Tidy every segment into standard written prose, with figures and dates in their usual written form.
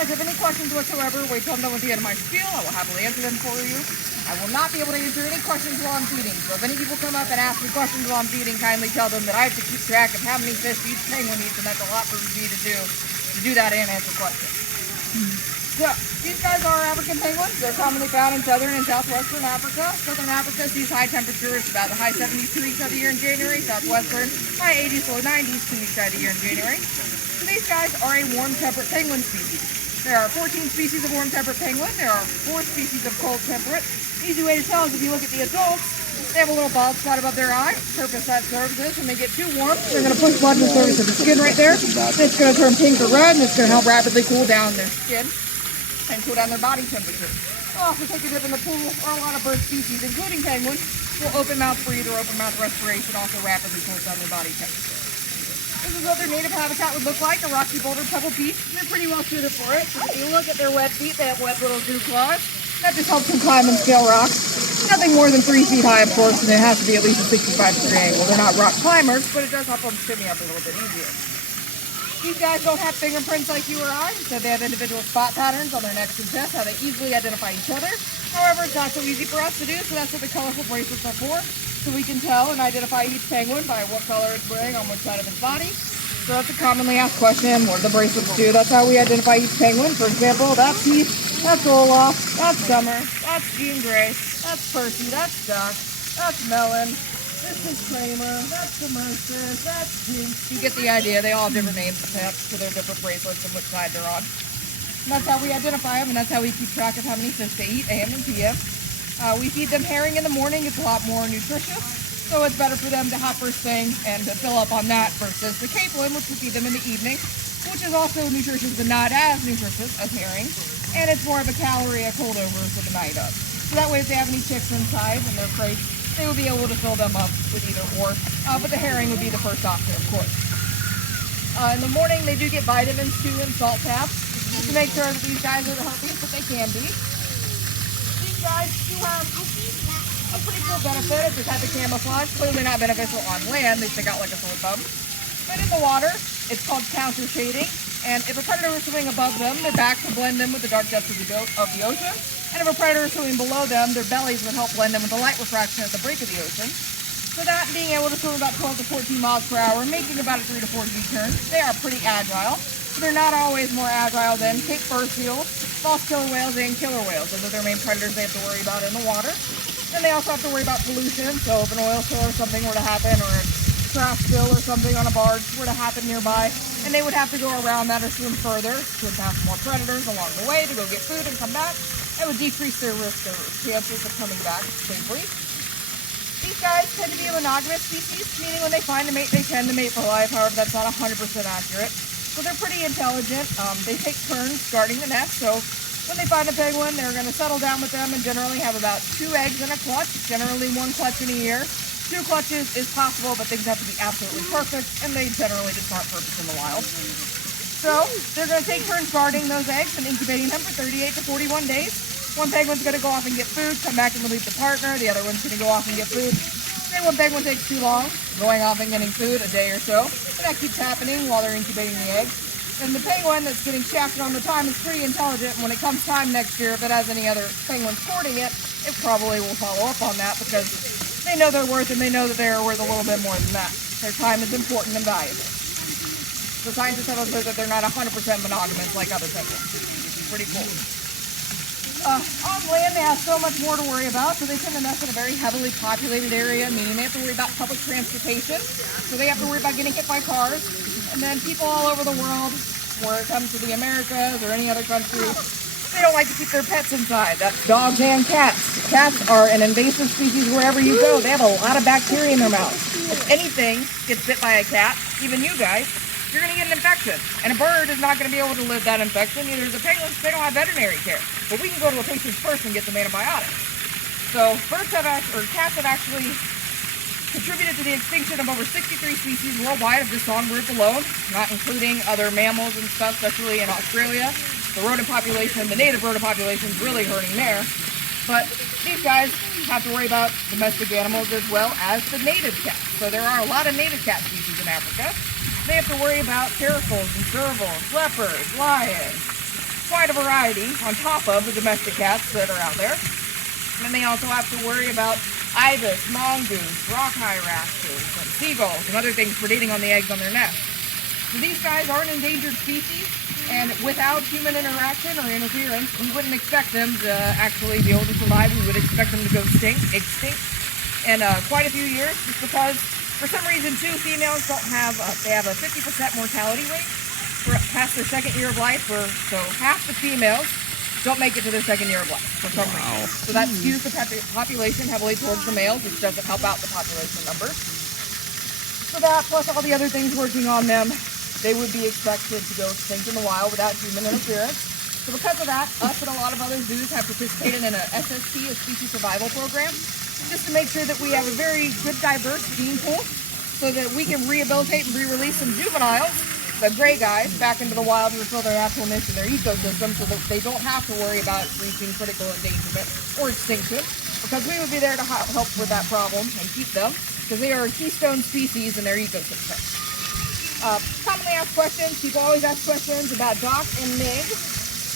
guys have any questions whatsoever, wait till I'm done with the end of my spiel. I will happily answer them for you. I will not be able to answer any questions while I'm feeding. So if any people come up and ask me questions while I'm feeding, kindly tell them that I have to keep track of how many fish each penguin eats, and that's a lot for me to do that and answer questions. So, these guys are African penguins. They're commonly found in southern and southwestern Africa. Southern Africa sees high temperatures, about the high 70s 2 weeks out of the year in January. Southwestern, high 80s, low 90s 2 weeks out of the year in January. So these guys are a warm-temperate penguin species. There are 14 species of warm-temperate penguin. There are 4 species of cold-temperate. Easy way to tell is if you look at the adults, they have a little bald spot above their eye. Purpose that serves is when they get too warm, they're going to push blood to the surface of the skin right there. It's going to turn pink or red, and it's going to help rapidly cool down their skin and cool down their body temperature. They'll also take a dip in the pool, or a lot of bird species, including penguins, will open mouth breathe or open mouth respiration also rapidly cools down their body temperature. This is what their native habitat would look like, a rocky boulder pebble beach. They're pretty well suited for it. If you look at their web feet, they have web little dew claws. That just helps them climb and scale rocks. Nothing more than 3 feet high, of course, and it has to be at least a 65-degree angle. They're not rock climbers, but it does help them shimmy up a little bit easier. These guys don't have fingerprints like you or I, so they have individual spot patterns on their necks and chest, how they easily identify each other. However, it's not so easy for us to do, so that's what the colorful bracelets are for, so we can tell and identify each penguin by what color it's wearing on which side of its body. So that's a commonly asked question. What do the bracelets do? That's how we identify each penguin. For example, that's Pete, that's Olaf, that's Summer, that's Jean Grey, that's Percy, that's Duck, that's Melon. This is Kramer, that's Submersive, that's Jinx. You get the idea. They all have different names attached to their different bracelets and which side they're on. And that's how we identify them, and that's how we keep track of how many fish they eat, AM and PM. We feed them herring in the morning. It's a lot more nutritious, so it's better for them to have first thing and to fill up on that versus the capelin, which we feed them in the evening, which is also nutritious but not as nutritious as herring, and it's more of a calorie, a cold over for the night of. So that way, if they have any chicks inside and they're crates, they will be able to fill them up with either or, but the herring would be the first option, of course. In the morning, they do get vitamins too and salt taps, just to make sure that these guys are the healthiest that they can be. These guys do have a pretty cool benefit. It's a type of camouflage, clearly not beneficial on land. They stick out like a sore thumb. But in the water, it's called counter shading. And if a predator is swimming above them, their backs will blend in with the dark depths of the ocean. And if a predator is swimming below them, their bellies would help blend in with the light refraction at the break of the ocean. So that, being able to swim about 12 to 14 miles per hour, making about a 3 to 4 U-turn, they are pretty agile. But they're not always more agile than Cape fur seals, false killer whales, and killer whales. Those are their main predators they have to worry about in the water. And they also have to worry about pollution. So if an oil spill or something were to happen, or a trash spill or something on a barge were to happen nearby, and they would have to go around that or swim further to pass more predators along the way to go get food and come back, it would decrease their risk or chances of coming back safely. These guys tend to be a monogamous species, meaning when they find a mate, they tend to mate for life. However, that's not 100% accurate. So they're pretty intelligent. They take turns guarding the nest. So when they find a penguin, they're going to settle down with them and generally have about 2 eggs in a clutch, generally 1 clutch in a year. 2 clutches is possible, but things have to be absolutely perfect, and they generally just aren't perfect in the wild. So they're going to take turns guarding those eggs and incubating them for 38 to 41 days. One penguin's going to go off and get food, come back and relieve the partner. The other one's going to go off and get food. Say one penguin takes too long, going off and getting food, a day or so. And that keeps happening while they're incubating the eggs. And the penguin that's getting shafted on the time is pretty intelligent. And when it comes time next year, if it has any other penguins courting it, it probably will follow up on that because they know their worth and they know that they are worth a little bit more than that. Their time is important and valuable. The scientists have observed that they're not 100% monogamous like other penguins. Pretty cool. On land, they have so much more to worry about, so they tend to nest in a very heavily populated area, meaning they have to worry about public transportation, so they have to worry about getting hit by cars, and then people all over the world, where it comes to the Americas or any other country, they don't like to keep their pets inside. That's dogs and cats. Cats are an invasive species wherever you go. They have a lot of bacteria in their mouths. If anything gets bit by a cat, even you guys, you're going to get an infection. And a bird is not going to be able to live that infection. Neither is a penguin. They don't have veterinary care. But we can go to a patient's first and get them antibiotics. So cats have actually contributed to the extinction of over 63 species worldwide of this song group alone, not including other mammals and stuff, especially in Australia. The rodent population, the native rodent population is really hurting there. But these guys have to worry about domestic animals as well as the native cats. So there are a lot of native cat species in Africa. They have to worry about caracoles and servals, leopards, lions, quite a variety on top of the domestic cats that are out there. And then they also have to worry about ibis, mongoose, rock hyraxes, and seagulls, and other things predating on the eggs on their nest. So these guys are an endangered species, and without human interaction or interference, we wouldn't expect them to actually be able to survive. We would expect them to go extinct in quite a few years, just because for some reason too, females don't have, they have a 50% mortality rate for past their second year of life, so half the females don't make it to their second year of life for some reason. So that skews the population heavily towards the males, which doesn't help out the population numbers. So that, plus all the other things working on them, they would be expected to go extinct in the wild without human interference. So because of that, us and a lot of other zoos have participated in a SSP, a species survival program, just to make sure that we have a very good, diverse gene pool so that we can rehabilitate and re-release some juveniles, the gray guys, back into the wild to fulfill their natural niche in their ecosystem so that they don't have to worry about reaching critical endangerment or extinction, because we would be there to help with that problem and keep them, because they are a keystone species in their ecosystem. Commonly asked questions. People always ask questions about Doc and Mig.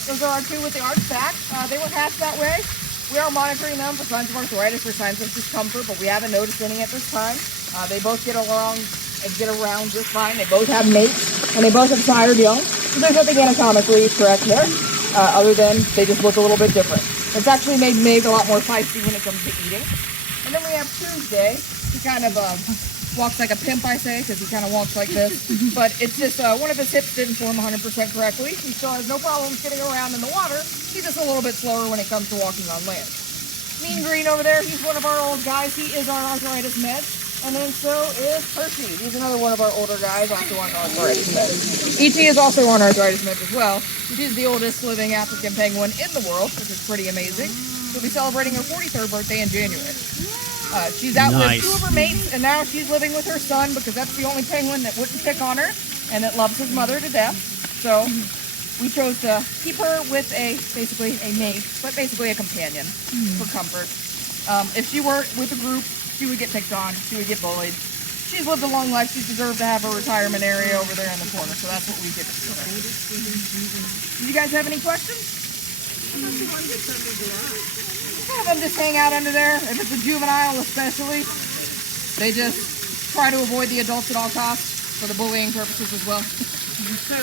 Those are our two with the arch back. They were hatched that way. We are monitoring them for signs of arthritis or signs of discomfort, but we haven't noticed any at this time. They both get along and get around just fine. They both have mates, and they both have sired young. So there's nothing anatomically correct there, other than they just look a little bit different. It's actually made Mig a lot more feisty when it comes to eating. And then we have Tuesday. He kind of walks like a pimp, I say, because he kind of walks like this. But it's just one of his hips didn't form 100% correctly. He still has no problems getting around in the water. He's just a little bit slower when it comes to walking on land. Mean Green over there, he's one of our old guys. He is our arthritis med. And then so is Percy. He's another one of our older guys, also on arthritis meds. E.T. is also on arthritis meds as well. She's the oldest living African penguin in the world, which is pretty amazing. She'll be celebrating her 43rd birthday in January. She's out with two of her mates, and now she's living with her son because that's the only penguin that wouldn't pick on her and that loves his mother to death. So we chose to keep her with basically a mate, but basically a companion for comfort. If she weren't with a group, she would get picked on, she would get bullied. She's lived a long life, she's deserved to have a retirement area over there in the corner, so that's what we did to her. Do you guys have any questions? Have them just hang out under there. If it's a juvenile especially, they just try to avoid the adults at all costs for the bullying purposes as well. So,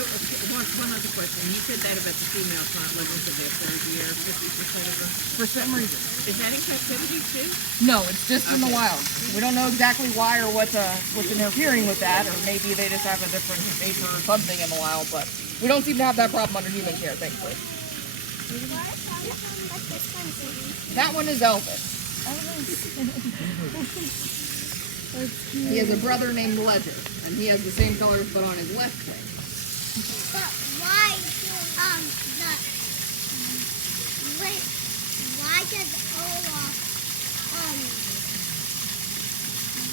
one other question. You said that about the females not living to their third year, 50% of them. For some reason. Is that in captivity too? No, it's just in the wild. We don't know exactly why or what's interfering with that, or maybe they just have a different nature or something in the wild, but we don't seem to have that problem under human care, thankfully. That one is Elvis. He has a brother named Ledger, and he has the same colors but on his left wing. But why does Olaf,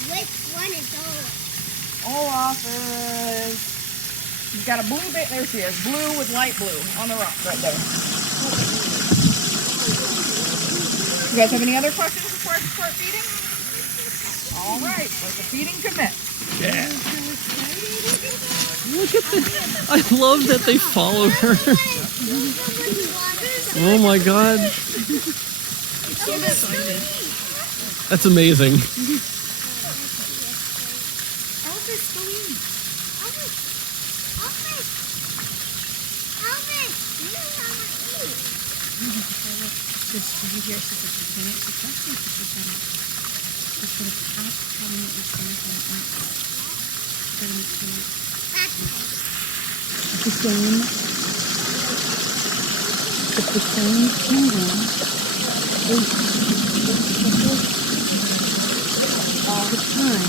which one is Olaf? Olaf is, he's got a blue bit, there she is, blue with light blue on the rock right there. You guys have any other questions before I start feeding? All right, let the feeding commence. Yeah. Look at the, I love that they follow her. Oh my god. That's amazing. Elvis, go in. Elvis, you know how to eat. Did you hear she said she can't? She trusted me. She said it. She said it's half telling what you're saying from it. Then you can't. It's the same. It's the same penguin. All the time.